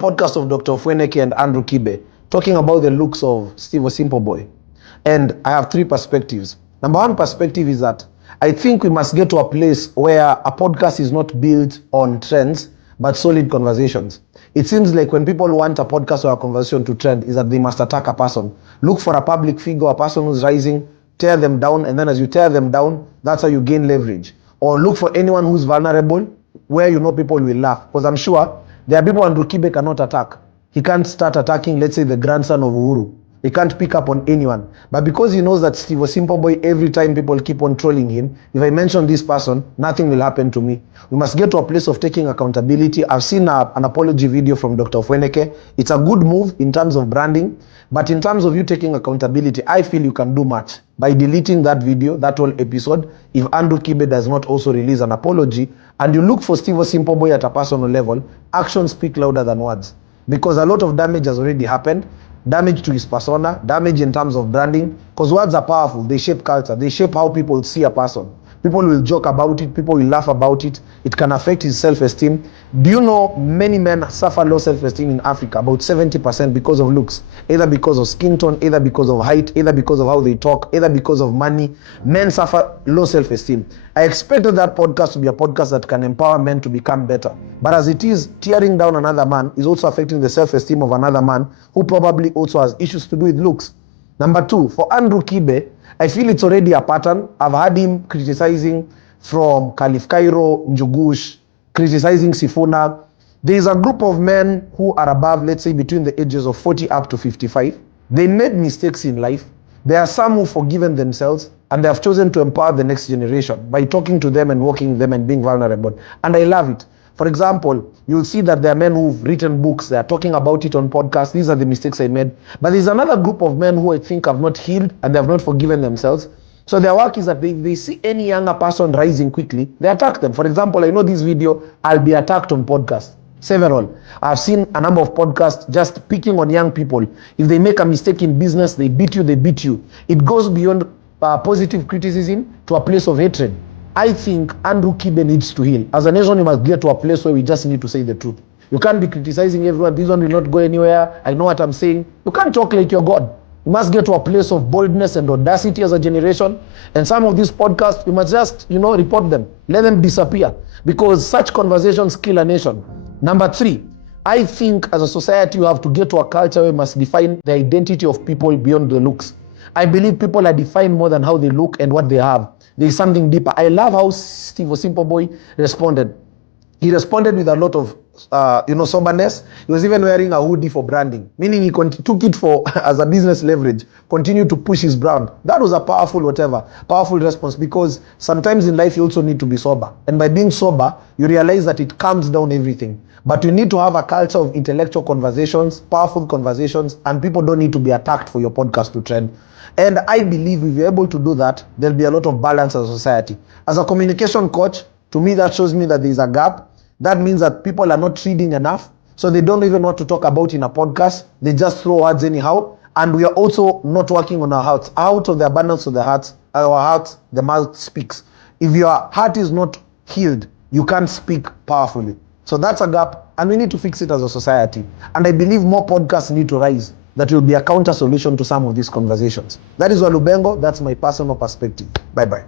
podcast of Dr. Ofweneke and Andrew Kibe talking about the looks of Stivo Simpleboy. And I have three perspectives. Number one perspective is that I think we must get to a place where a podcast is not built on trends, but solid conversations. It seems like when people want a podcast or a conversation to trend is that they must attack a person. Look for a public figure, a person who's rising, tear them down, and then as you tear them down, that's how you gain leverage. Or look for anyone who's vulnerable, where you know people will laugh. Because I'm sure there are people Andrew Kibe cannot attack. He can't start attacking, let's say, the grandson of Uhuru. He can't pick up on anyone. But because he knows that Stivo Simpleboy, every time people keep on trolling him, if I mention this person, nothing will happen to me. We must get to a place of taking accountability. I've seen an apology video from Dr. Ofweneke. It's a good move in terms of branding. But in terms of you taking accountability, I feel you can do much by deleting that video, that whole episode, if Andrew Kibe does not also release an apology, and you look for Stivo Simpleboy at a personal level, actions speak louder than words. Because a lot of damage has already happened. Damage to his persona, damage in terms of branding, because words are powerful. They shape culture. They shape how people see a person. People will joke about it. People will laugh about it. It can affect his self-esteem. Do you know many men suffer low self-esteem in Africa? About 70% because of looks. Either because of skin tone, either because of height, either because of how they talk, either because of money. Men suffer low self-esteem. I expected that podcast to be a podcast that can empower men to become better. But as it is, tearing down another man is also affecting the self-esteem of another man who probably also has issues to do with looks. Number two, for Andrew Kibe, I feel it's already a pattern. I've had him criticizing from Khalif Cairo, Njugush, criticizing Sifuna. There is a group of men who are above, let's say, between the ages of 40 up to 55. They made mistakes in life. There are some who've forgiven themselves, and they have chosen to empower the next generation by talking to them and working with them and being vulnerable. And I love it. For example, you'll see that there are men who've written books. They are talking about it on podcasts. These are the mistakes I made. But there's another group of men who I think have not healed and they have not forgiven themselves. So their work is that they see any younger person rising quickly, they attack them. For example, I know this video, I'll be attacked on podcasts. Several. I've seen a number of podcasts just picking on young people. If they make a mistake in business, they beat you. It goes beyond positive criticism to a place of hatred. I think Andrew Kibe needs to heal. As a nation, we must get to a place where we just need to say the truth. You can't be criticizing everyone. This one will not go anywhere. I know what I'm saying. You can't talk like you're God. We must get to a place of boldness and audacity as a generation. And some of these podcasts, we must just, report them. Let them disappear. Because such conversations kill a nation. Number three, I think as a society, we have to get to a culture where we must define the identity of people beyond the looks. I believe people are defined more than how they look and what they have. There is something deeper. I love how Stivo Simpleboy responded. He responded with a lot of, soberness. He was even wearing a hoodie for branding, meaning he took it for as a business leverage, continued to push his brand. That was a powerful response, because sometimes in life you also need to be sober. And by being sober, you realize that it calms down everything. But you need to have a culture of intellectual conversations, powerful conversations, and people don't need to be attacked for your podcast to trend. And I believe if you're able to do that, there'll be a lot of balance as a society. As a communication coach, to me, that shows me that there's a gap. That means that people are not reading enough, so they don't even know what to talk about in a podcast. They just throw words anyhow. And we are also not working on our hearts. Out of the abundance of the heart, our heart, the mouth speaks. If your heart is not healed, you can't speak powerfully. So that's a gap, and we need to fix it as a society. And I believe more podcasts need to rise. That will be a counter solution to some of these conversations. That is Walubengo. That's my personal perspective. Bye-bye.